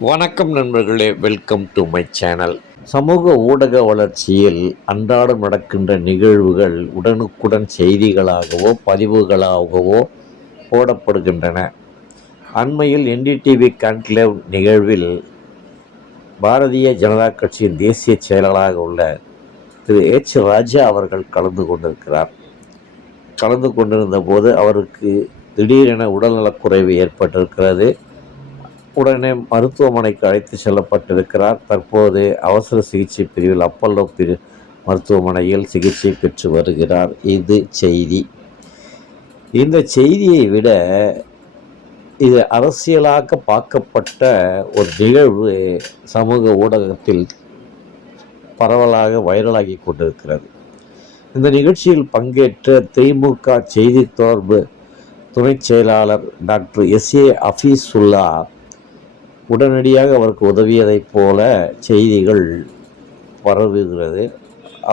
வணக்கம் நண்பர்களே welcome to my channel சமூக ஊடக வளர்ச்சியில் அன்றாடம் நடக்கின்ற நிகழ்வுகள் உடனுக்குடன் செய்திகளாகவோ பதிவுகளாகவோ போடப்படுகின்றன. அண்மையில் என்டிடிவி கான்க்ளேவ் நிகழ்வில் பாரதிய ஜனதா கட்சியின் தேசிய செயலாளராக உள்ள திரு எச் ராஜா அவர்கள் கலந்து கொண்டிருக்கிறார். கலந்து கொண்டிருந்த போது அவருக்கு திடீரென உடல்நலக்குறைவு ஏற்பட்டிருக்கிறது. உடனே மருத்துவமனைக்கு அழைத்து செல்லப்பட்டிருக்கிறார். தற்போது அவசர சிகிச்சை பிரிவில் அப்பல்லோ பிரி மருத்துவமனையில் சிகிச்சை பெற்று வருகிறார். இது செய்தி. இந்த செய்தியை விட இது அரசியலாக பார்க்கப்பட்ட ஒரு நிகழ்வு சமூக ஊடகத்தில் பரவலாக வைரலாகி கொண்டிருக்கிறது. இந்த நிகழ்ச்சியில் பங்கேற்ற திமுக செய்தி தொடர்பு துணை செயலாளர் டாக்டர் எஸ் ஏ அஃபீசுல்லா உடனடியாக அவருக்கு உதவியதைப் போல செய்திகள் பரவுகிறது.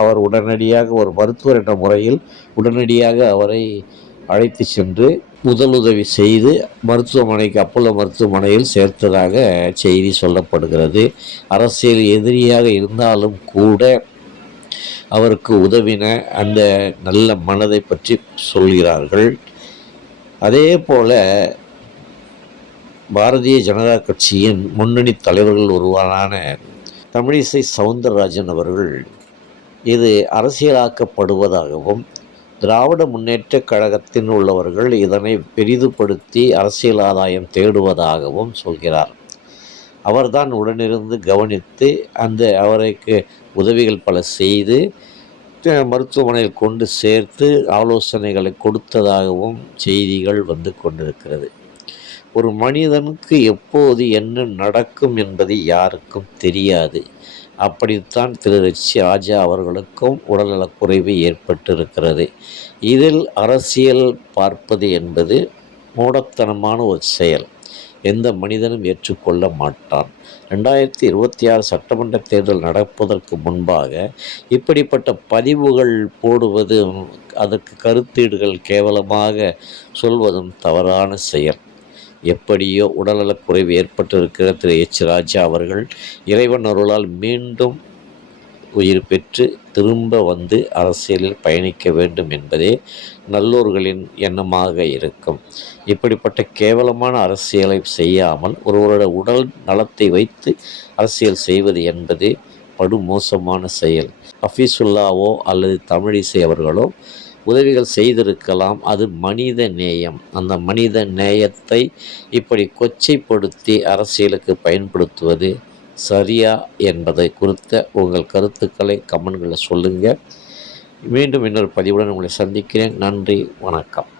அவர் உடனடியாக ஒரு மருத்துவர் என்ற முறையில் உடனடியாக அவரை அழைத்து சென்று முதலுதவி செய்து மருத்துவமனைக்கு அப்பல்லோ மருத்துவமனையில் சேர்த்ததாக செய்தி சொல்லப்படுகிறது. அரசியல் எதிரியாக இருந்தாலும் கூட அவருக்கு உதவின அந்த நல்ல மனதை பற்றி சொல்கிறார்கள். அதே போல பாரதிய ஜனதா கட்சியின் முன்னணி தலைவர்கள் ஒருவரான தமிழிசை சவுந்தரராஜன் அவர்கள் இது அரசியலாக்கப்படுவதாகவும் திராவிட முன்னேற்ற கழகத்தில் உள்ளவர்கள் இதனை பெரிதுபடுத்தி அரசியல் ஆதாயம் தேடுவதாகவும் சொல்கிறார். அவர்தான் உடனிருந்து கவனித்து அந்த அவருக்கு உதவிகள் பல செய்து மருத்துவமனையில் கொண்டு சேர்த்து ஆலோசனைகளை கொடுத்ததாகவும் செய்திகள் வந்து கொண்டிருக்கிறது. ஒரு மனிதனுக்கு எப்போது என்ன நடக்கும் என்பது யாருக்கும் தெரியாது. அப்படித்தான் திரு ரிச்சி ராஜா அவர்களுக்கும் உடல்நலக் குறைவு ஏற்பட்டிருக்கிறது. இதில் அரசியல் பார்ப்பது என்பது மூடத்தனமான ஒரு செயல். எந்த மனிதனும் ஏற்றுக்கொள்ள மாட்டான். ரெண்டாயிரத்தி இருபத்தி ஆறு சட்டமன்ற தேர்தல் நடப்பதற்கு முன்பாக இப்படிப்பட்ட பதிவுகள் போடுவதும் அதற்கு கருத்தீடுகள் கேவலமாக சொல்வதும் தவறான செயல். எப்படியோ உடல்நலக் குறைவு ஏற்பட்டிருக்கிற திரு எச் ராஜா அவர்கள் இறைவன் அருளால் மீண்டும் உயிர் பெற்று திரும்ப வந்து அரசியலில் பயணிக்க வேண்டும் என்பதே நல்லோர்களின் எண்ணமாக இருக்கும். இப்படிப்பட்ட கேவலமான அரசியலை செய்யாமல் ஒருவரோட உடல் நலத்தை வைத்து அரசியல் செய்வது என்பது படுமோசமான செயல். ஹஃபீசுல்லாவோ அல்லது தமிழிசை அவர்களோ உதவிகள் செய்திருக்கலாம். அது மனித நேயம். அந்த மனித நேயத்தை இப்படி கொச்சைப்படுத்தி அரசியலுக்கு பயன்படுத்துவது சரியா என்பதை குறித்த உங்கள் கருத்துக்களை கமெண்ட்களில் சொல்லுங்கள் மீண்டும் இன்னொரு பதிவுடன் உங்களை சந்திக்கிறேன். நன்றி. வணக்கம்.